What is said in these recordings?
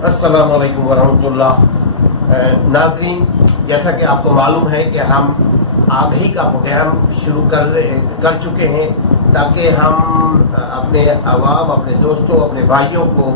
अस्सलाम वालेकुम वरहमतुल्लाह। नाज़रीन, जैसा कि आपको मालूम है कि हम आगाही का प्रोग्राम शुरू कर चुके हैं ताकि हम अपने अवाम, अपने दोस्तों, अपने भाइयों को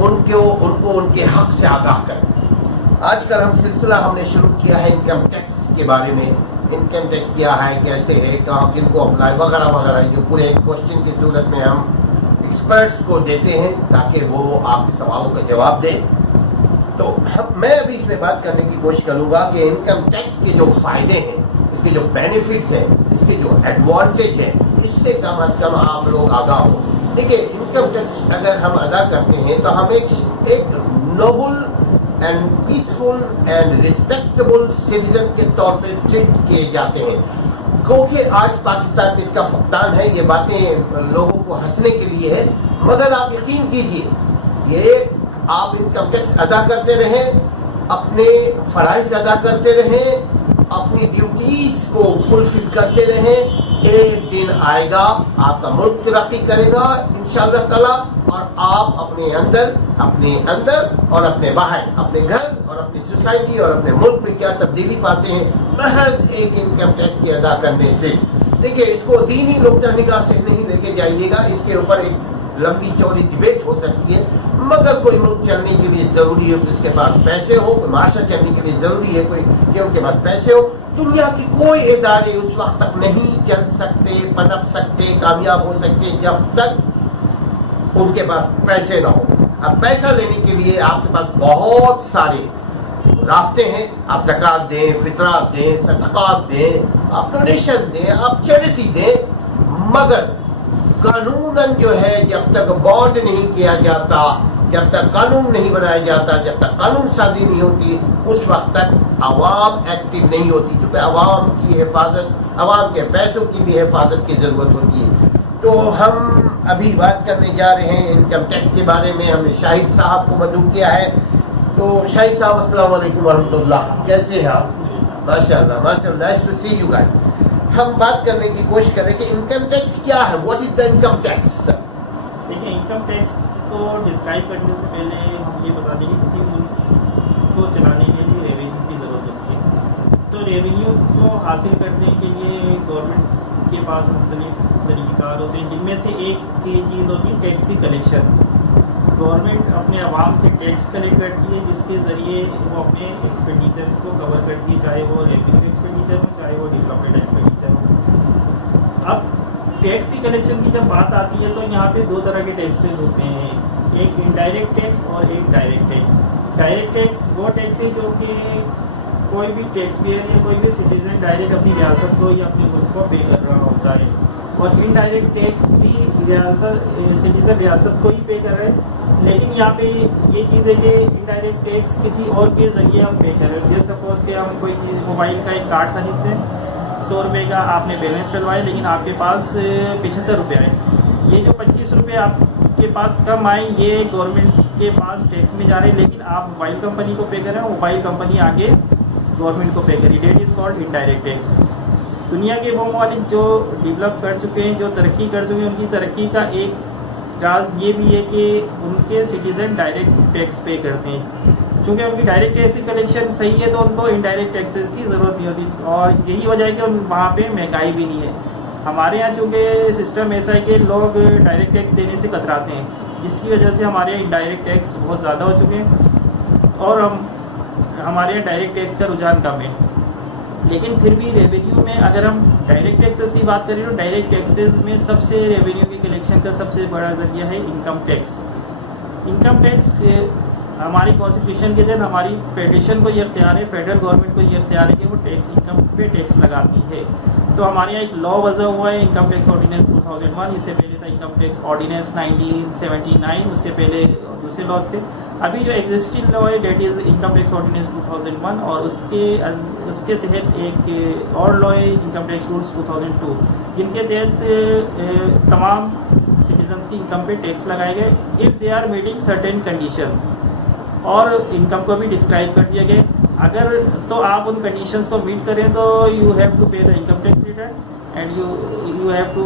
उनको उनके हक़ से आगाह करें। आजकल हम सिलसिला हमने शुरू किया है इनकम टैक्स के बारे में। इनकम टैक्स क्या है, कैसे है, कहाँ किनको अप्लाई वगैरह वगैरह, जो पूरे क्वेश्चन की सूरत में हम एक्सपर्ट्स को देते हैं ताकि वो आपके सवालों का जवाब दें। तो मैं अभी इसमें बात करने की कोशिश करूँगा कि इनकम टैक्स के जो फ़ायदे हैं, इसके जो बेनिफिट्स हैं, इसके जो एडवांटेज हैं, इससे कम अज़ कम आप लोग आगाह हो। देखिए, इनकम टैक्स अगर हम अदा करते हैं तो हम एक noble and peaceful and respectable citizen के तौर पे ट्रीट किए जाते हैं, क्योंकि आज पाकिस्तान में इसका फुकदान है। ये बातें लोगों को हंसने के लिए है, मगर आप यकीन कीजिए, ये आप इनकम टैक्स अदा करते रहें, अपने फ़राइज़ अदा करते रहें, अपनी ड्यूटीज़ को फुलफिल करते रहें, एक दिन आएगा आपका मुल्क तरक्की करेगा इंशाअल्लाह ताला, और आप अपने अंदर और अपने बाहर, अपने घर और अपनी सोसाइटी और अपने मुल्क में क्या तब्दीली पाते हैं महज एक इनकम टैक्स की अदा करने से। देखिए, इसको दीनी नुक्ता निगाह से नहीं लेके जाइएगा, इसके ऊपर एक लंबी चौड़ी डिबेट हो सकती है, मगर कोई मुल्क चलने के लिए ज़रूरी है कि उसके पास पैसे हो, कोई माशरा चलने के लिए ज़रूरी है कि उनके पास पैसे हो। दुनिया की कोई इदारे उस वक्त तक नहीं चल सकते, पनप सकते, कामयाब हो सकते जब तक उनके पास पैसे ना हो। अब पैसा लेने के लिए आपके पास बहुत सारे रास्ते हैं। आप ज़कात दें, फितरात दें, सदक़ात दें, आप डोनेशन दें, आप चैरिटी दें, मगर कानूनन जो है जब तक बॉन्ड नहीं किया जाता, जब तक कानून नहीं बनाया जाता, जब तक कानून साजी नहीं होती, उस वक्त तक आवाम एक्टिव नहीं होती, क्योंकि आवाम की हिफाजत, आवाम के पैसों की भी हिफाजत की ज़रूरत होती है। तो हम अभी बात करने जा रहे हैं इनकम टैक्स के बारे में। हमने शाहिद साहब को मदऊ किया है। तो शाहिद साहब, अस्सलाम वालेकुम वरहमतुल्लाह, कैसे हैं आप? माशाअल्लाह माशाअल्लाह, nice to see you guys. हम बात करने की कोशिश करें कि इनकम टैक्स क्या है, what is the income tax? देखिए, इनकम टैक्स को डिस्क्राइब करने से पहले हम ये बता दें कि किसी मुल्क को चलाने के लिए रेवेन्यू की ज़रूरत होती है। तो रेवेन्यू को हासिल करने के लिए गवर्नमेंट के पास मुख्तलिफ तरीक़ार होते हैं, जिनमें से एक चीज़ होती है टैक्स की कलेक्शन। गवर्नमेंट अपने आवाम से टैक्स कलेक्ट करती है, जिसके ज़रिए वो अपने एक्सपेंडिचर्स को कवर करती है, चाहे वो रेवेन्यू एक्सपेंडिचर हो, चाहे वो डेवलपमेंट एक्सपेंडिचर हो। अब टैक्स की कलेक्शन की जब बात आती है तो यहाँ पे दो तरह के टैक्सेस होते हैं, एक इनडायरेक्ट टैक्स और एक डायरेक्ट टैक्स। डायरेक्ट टैक्स वो टैक्स है जो कि कोई भी टैक्स पेयर या कोई भी सिटीजन डायरेक्ट अपनी रियासत को या अपने मुल्क को पे कर रहा होता है, और इनडायरेक्ट टैक्स भी सिटीजन रियासत को ही पे कर रहे हैं। लेकिन यहाँ पे ये चीज़ है कि इनडायरेक्ट टैक्स किसी और के ज़रिए हम पे कर रहे हैं। जैसे सपोज़ कि हम कोई मोबाइल का एक कार्ड खरीदते हैं, 100 रुपये का आपने बैलेंस डलवाए, लेकिन आपके पास 75 रुपये आए। ये जो 25 रुपये आपके पास कम आए, ये गवर्नमेंट के पास टैक्स में जा रहे हैं, लेकिन आप मोबाइल कंपनी को पे कर रहे हैं, मोबाइल कंपनी आगे गवर्नमेंट को पे करी। Date is called indirect tax. दुनिया के वो ममालिक जो डेवलप कर चुके हैं, जो तरक्की कर चुके हैं, उनकी तरक्की का एक राज ये भी है कि उनके सिटीज़न डायरेक्ट टैक्स पे करते हैं। चूँकि उनकी डायरेक्ट टैक्स की कलेक्शन सही है तो उनको इनडायरेक्ट टैक्सेस की ज़रूरत नहीं होती, और यही वजह है कि वहाँ पे महंगाई भी नहीं है। हमारे यहाँ चूँकि सिस्टम ऐसा है कि लोग डायरेक्ट टैक्स देने से कतराते हैं, जिसकी वजह से हमारे यहाँ इनडायरेक्ट टैक्स बहुत ज़्यादा हो चुके हैं, और हमारे यहाँ डायरेक्ट टैक्स का रुझान कम है। लेकिन फिर भी रेवेन्यू में अगर हम डायरेक्ट टैक्सेस की बात करें तो डायरेक्ट टैक्सेस में सबसे रेवेन्यू की कलेक्शन का सबसे बड़ा जरिया है इनकम टैक्स। इनकम टैक्स हमारी कॉन्स्टिट्यूशन के तहत हमारी फेडरेशन को ये इख्तियार है, फेडरल गवर्नमेंट को ये इख्तियार है कि वो टैक्स इनकम पे टैक्स लगाती है। तो हमारे यहाँ एक लॉ वज़ा हुआ है, इनकम टैक्स ऑर्डिनेंस 2001। इससे पहले था इनकम टैक्स ऑर्डिनेंस 1979, उससे पहले दूसरे लॉ से। अभी जो एग्जिस्टिंग लॉ है that is income tax ordinance 2001, और उसके तहत एक और लॉ है इनकम टैक्स रूल्स 2002, जिनके तहत तमाम सिटीजन्स की इनकम पे टैक्स लगाए गए if they are meeting certain conditions, और इनकम को भी डिस्क्राइब कर दिया गया। अगर तो आप उन कंडीशंस को मीट करें तो you have to pay the income tax return, and you have to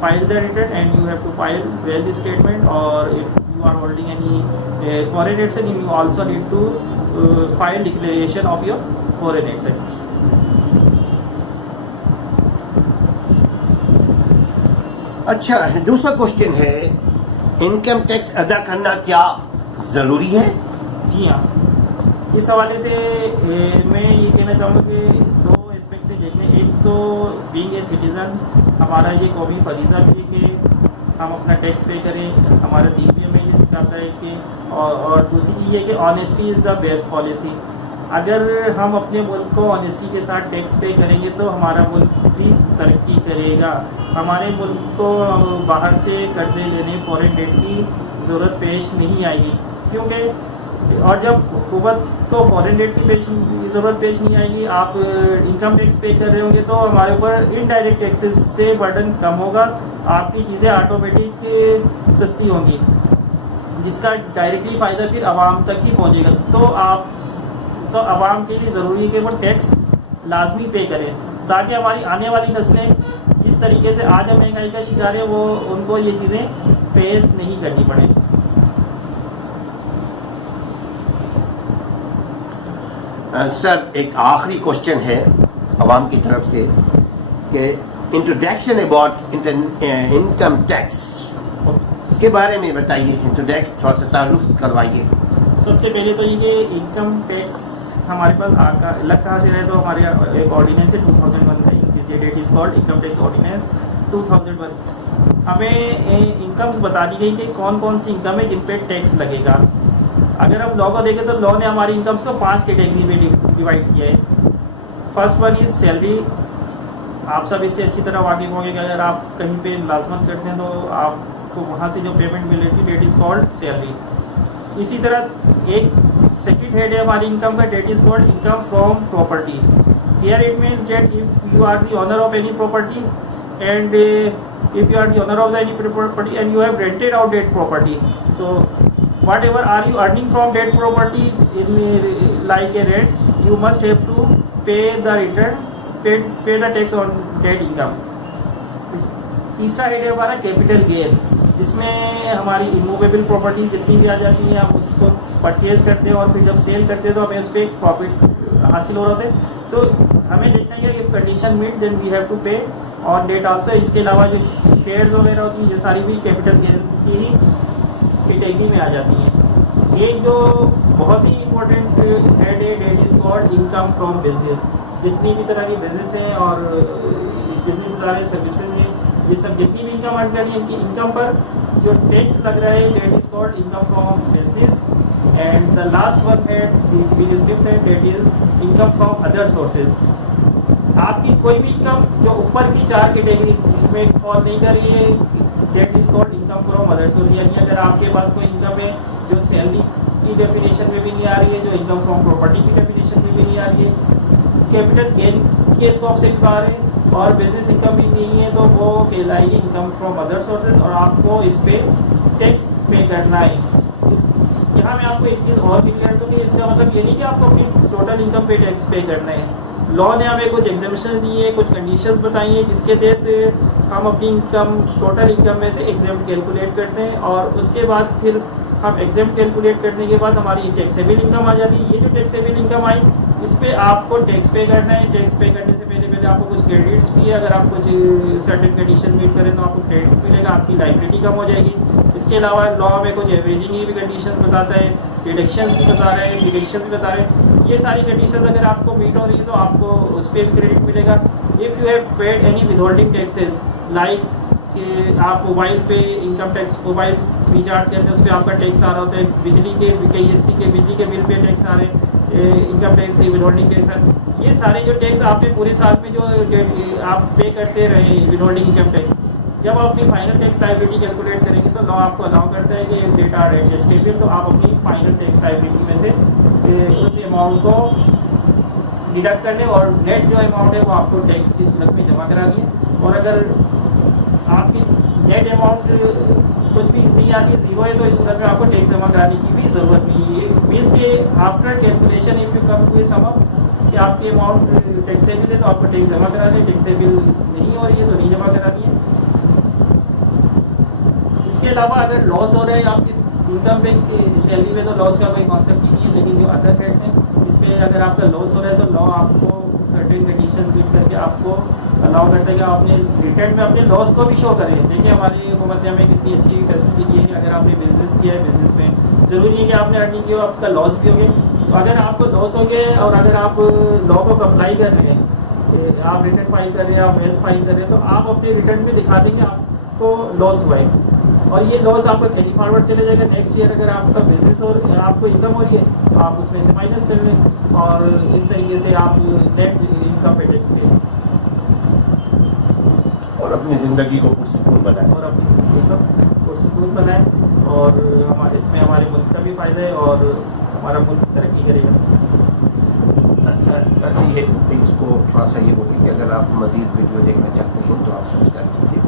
file the return, and you have to file wealth statement, और if you are holding any foreign assets, and you also need to file declaration of your foreign assets. अच्छा, दूसरा question है, income tax अदा करना क्या जरूरी है? जी हाँ, इस हवाले से मैं ये कहना चाहूँगा कि दो एस्पेक्ट से देखें। एक तो बीइंग ए सिटीज़न हमारा ये कौमी फरीज़ा भी है कि हम अपना टैक्स पे करें, हमारा दीन भी हमें ये सिखाता है कि, और दूसरी चीज़ ये कि honesty is the best policy. अगर हम अपने मुल्क को ऑनेस्टी के साथ टैक्स पे करेंगे तो हमारा मुल्क भी तरक्की करेगा। हमारे मुल्क को बाहर से कर्जे लेने, फॉरेन डेट की ज़रूरत पेश नहीं आएगी, क्योंकि और जब हुकूमत को फॉरेन डेट की ज़रूरत पेश नहीं आएगी, आप इनकम टैक्स पे कर रहे होंगे तो हमारे ऊपर इनडायरेक्ट टैक्सेस से बर्डन कम होगा, आपकी चीज़ें ऑटोमेटिक सस्ती होंगी, जिसका डायरेक्टली फ़ायदा फिर आवाम तक ही पहुँचेगा। तो आवाम के लिए ज़रूरी है कि वो टैक्स लाजमी पे करें, ताकि हमारी आने वाली नस्लें जिस तरीके से आज हम महंगाई का शिकार है, वो उनको ये चीज़ें फेस नहीं करनी पड़े। सर, एक आखिरी क्वेश्चन है आवाम की तरफ से कि इंट्रोडक्शन अबाउट इनकम टैक्स के बारे में बताइए, इंट्रोडक्शन थोड़ा सा तारुफ करवाइए। सबसे पहले तो ये कि इनकम टैक्स हमारे पास अलग कहाँ से रहे, तो हमारे एक ऑर्डिनेंस है 2001 का, that is called income tax ordinance 2001। हमें इनकम्स बता दी गई कि कौन कौन सी इनकम है जिन पे टैक्स लगेगा। अगर हम लॉ को देखें तो लॉ ने हमारी इनकम्स को 5 कैटेगरी में डिवाइड किया है। First one is salary. आप सब इससे अच्छी तरह वाकिफ होंगे कि अगर आप कहीं पे मुलाजमत करते हैं तो आपको वहाँ से जो पेमेंट मिलेगी डेट इज़ कॉल्ड सैलरी। इसी तरह एक सेकंड हेड है हमारी इनकम का, that is called income from property. Here it means that if you are the owner of any property and if you are the owner of any property and you have rented out that property, so whatever are you earning from that property in like a rent, you must have to pay the return, pay the tax on that income. तीसरा head है हमारा capital gain, जिसमें हमारी immovable property जितनी भी आ जाती है हम उसको परचेज करते हैं और फिर जब सेल करते हैं तो हमें उस पर एक प्रॉफिट हासिल हो रहा होता है। तो हमें देखना है कि condition meet then we have to pay on that also. इसके अलावा जो शेयर्स वगैरह होती हैं ये सारी भी कैपिटल गेन की ही कैटेगरी में आ जाती हैं। एक जो बहुत ही इम्पोर्टेंट हेड है that is called income from business. जितनी भी तरह की बिजनेस हैं और बिजनेस इदारे सर्विसेज हैं, ये सब जितनी भी इनकम अर्न करनी है इनकी इनकम पर जो टैक्स लग रहा है that is called income from business. And the last one है फिफ्थ है that is income from other sources. आपकी कोई भी इनकम जो ऊपर की 4 कैटेगरी में फॉल नहीं कर रही है that is called income from other source. यानी अगर आपके पास कोई इनकम है जो सैलरी की डेफिनेशन में भी नहीं आ रही है, जो इनकम फ्रॉम प्रॉपर्टी की डेफिनेशन में भी नहीं आ रही है, कैपिटल गेन के स्कोप से भी बाहर है और बिजनेस इनकम भी नहीं है, तो वो कहलाएगी इनकम फ्रॉम अदर सोर्सेज और आपको इस पर टैक्स पे करना है। यहाँ मैं आपको एक चीज़ और क्लियर दूँ कि इसका मतलब ये नहीं कि आपको अपनी टोटल इनकम पे टैक्स पे करना है। लॉ ने हमें कुछ एग्जामिशन दिए, कुछ कंडीशंस बताई हैं जिसके तहत हम अपनी इनकम टोटल इनकम में से एग्जाम कैलकुलेट करते हैं और उसके बाद फिर हम एग्जाम कैलकुलेट करने के बाद हमारी टैक्सेबल इनकम आ जाती है। ये जो टैक्सेबल इनकम आई इस पर आपको टैक्स पे करना है। टैक्स पे करने से पहले आपको कुछ क्रेडिट्स भी है, अगर आप कुछ सर्टेन कंडीशन मीट करें तो आपको क्रेडिट मिलेगा, आपकी लाइबिलिटी कम हो जाएगी। इसके अलावा लॉ में कुछ एवरेजिंग की भी कंडीशन बताता है, डिडक्शन भी बता रहे हैं, डिडक्शन भी बता रहे हैं। ये सारी कंडीशन अगर आपको मीट हो रही है तो आपको उस पर भी क्रेडिट मिलेगा। If you have paid any withholding taxes like कि आप मोबाइल पे इनकम टैक्स मोबाइल रिचार्ज करते हैं उस पर आपका टैक्स आ रहा होता है, बिजली के KSC के बिजली के बिल पे टैक्स आ रहे हैं, इनकम टैक्स विदहोल्डिंग टैक्स, ये सारे जो टैक्स आपने पूरे साल में जो आप पे करते रहे विदहोल्डिंग इनकम टैक्स, जब आप अपनी फाइनल टैक्स लायबिलिटी कैलकुलेट करेंगे तो लॉ आपको अलाउ करता है कि डेट आर एडजस्टेबल, तो आप अपनी फाइनल टैक्स लायबिलिटी में से उस अमाउंट को डिडक्ट कर लें और नेट जो अमाउंट है वो आपको टैक्स की सूरत में जमा करा दिए। और अगर आपकी नेट अमाउंट कुछ भी नहीं आती है, जीरो है, तो इस सूरत में आपको टैक्स जमा कराने की भी ज़रूरत नहीं है। मीन्स के after calculation if you come to a sum कि आपकी अमाउंट टैक्सेबल है तो आपको टैक्स जमा करा दें, टैक्सेबल नहीं हो रही है तो नहीं जमा करा दिए। इसके अलावा अगर लॉस हो रहा है आपकी इनकम टैक्स सैलरी में तो लॉस का कोई कॉन्सेप्ट ही नहीं है, लेकिन जो अदर टैक्स है इस पर अगर आपका लॉस हो रहा है तो लॉ आपको सर्टेन कंडीशंस बिल्ड करके आपको अलाउ करता है कि आपने रिटर्न में अपने लॉस को भी शो करें। देखिए हमारी हुकूमत में कितनी अच्छी फैसिलिटी दी है कि अगर आपने बिजनेस किया है, बिजनेस में ज़रूरी है कि आपने अर्निंग की हो, आपका लॉस भी हो गया। तो अगर आपको लॉस हो गया और अगर आप लॉ को अप्लाई कर रहे हैं, आप रिटर्न फाइल कर रहे हैं, आप वेल्थ फाइल कर रहे हैं, तो आप अपने रिटर्न में दिखा देंगे आपको लॉस हुआ है और ये लॉस आपका कैरी फॉरवर्ड चले जाएगा। नेक्स्ट ईयर अगर आपका बिजनेस और आपको इनकम हो रही है तो आप उसमें से माइनस कर लें और इस तरीके से आप नेट इनकम पे टैक्स दें और अपनी ज़िंदगी को पुरसुकून बनाएं। और अपनी ज़िंदगी को पुरसुकून बनाएं और इसमें हमारे मुल्क का भी फ़ायदा है और हमारा मुल्क तरक्की करेगा। ये इसको थोड़ा सा ये बोलिए कि अगर आप मज़ीद वीडियो देखना चाहते हैं तो आप सब्सक्राइब कीजिए।